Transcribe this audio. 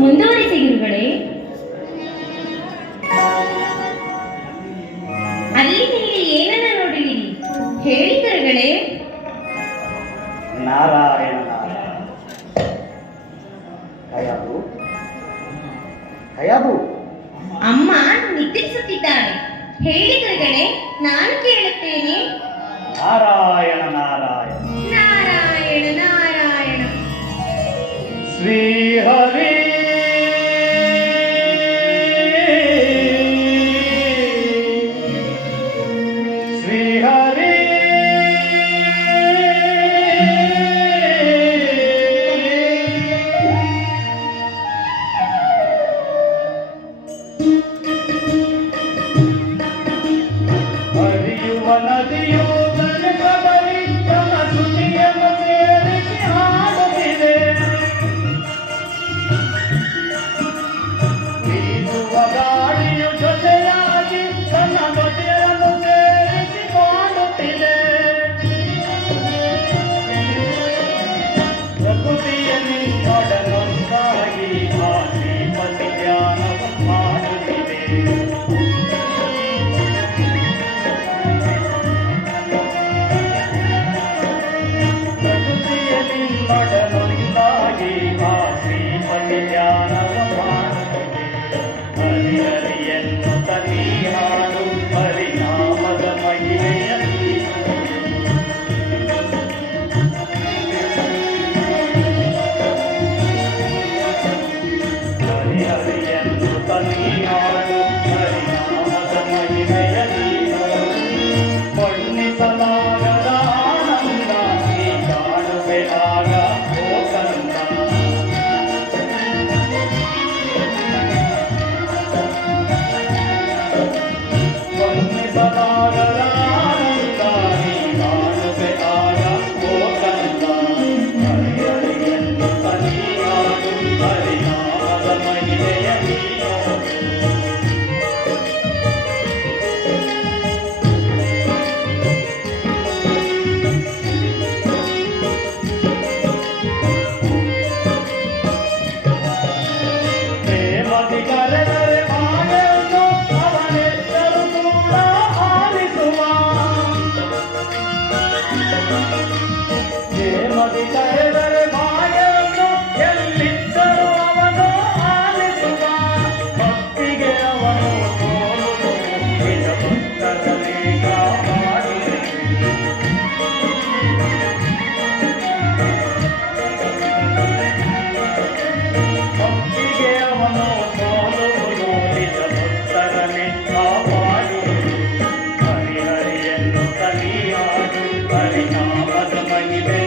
ಮುಂದುವರಿಸಿ ಗುರುಗಳೇ. ಅಲ್ಲಿ ಇಲ್ಲಿ ಏನನ್ನ ನೋಡಿರಿ, ಹೇಳಿ ಗುರುಗಳೇ. ನಾರಾಯಣ ನಾರಾಯಣ. ಕಯಾಬು ಕಯಾಬು, ಅಮ್ಮ ನಿದ್ರಿಸುತ್ತಿದ್ದಾಳೆ. ಹೇಳಿ ಗುರುಗಳೇ, ನಾನು ಕೇಳುತ್ತೇನೆ. ನಾರಾಯಣ ನಾರಾಯಣ. ನಾರಾಯಣ ನಾರಾಯಣ. ಶ್ರೀಹರಿ ಶ್ರೀಹರಿ ಹರಿಯುವ ನದಿಯು ಕನಕಬರಿ ತನ್ನ ಸುದಿಯನ್ನು ಸೇರಿಸಿ ಹಾಡುತ್ತಿದೆ. ಬೀಸುವ ಗಾಳಿಯು ಜೊತೆಯಾಗಿ ತನ್ನ ಬಗೆಯನ್ನು ಸೇರಿಸಿ ಮಾಡುತ್ತಿದೆ. ಪ್ರಕೃತಿಯಲ್ಲಿ ಒಡನೊಂದಾಗಿ ಆ ಶ್ರೀಪತಿ ಧ್ಯಾನವ ಮಾಡುತ್ತಿದೆ. ಪ್ರಕೃತಿಯಲ್ಲಿ ಒಡನೊಂದಾಗಿ ಆ ಶ್ರೀಪತಿ ಧ್ಯಾನವ ಮಾಡುತ್ತಿದೆ. ಹರಿಹರಿಯನ್ನು ತನಿ ಹಾಡು ಹರಿನಾಮದ ಮಹಿಮೆಯಲ್ಲಿ. ಹರಿಹರಿಯನ್ನು ತನಿ ಹಾಡು ಹರಿನಾಮದ ಮಹಿಮೆಯಲ್ಲಿ. ಬಣ್ಣಿಸಲಾಗದ ಆನಂದ ನೀ ಕಾಣುವೆ ಆಗ ಓ ಕಂದ. ಬಣ್ಣಿಸಲಾಗದ ಆನಂದ ನೀ ಕಾಣುವೆ ಆಗ ಓ ಕಂದ. ಹರಿಹರಿಯನ್ನು ತನಿ ಹಾಡು ಹರಿನಾಮದ ಮಹಿಮೆಯಲ್ಲಿ. ಪ್ರೇಮದಿ ಕರೆದರೆ ಮಾಯವನ್ನು ಅವನೆಲ್ಲರೂ ಕೂಡ ಆಲಿಸುವ. ಪ್ರೇಮದಿ ಕರೆದರೆ ಮಾಯವನ್ನು ಎಲ್ಲಿದ್ದರೂ ಅವನು ಆಲಿಸುವ. ಭಕ್ತಿಗೆ ಅವನು ಸೋಲುವುದು ನಿಜ ಭಕ್ತರನೇ ಕಾಪಾಡಿದೆ. ಭಕ್ತಿಗೆ ಅವನು ಸೋಲುವುದು ನಿಜ ಭಕ್ತರನೇ ಕಾಪಾಡುವುದು. ಹರಿಹರಿಯನ್ನು ತನಿ ಹಾಡು ಹರಿನಾಮದ ಮಹಿಮೆ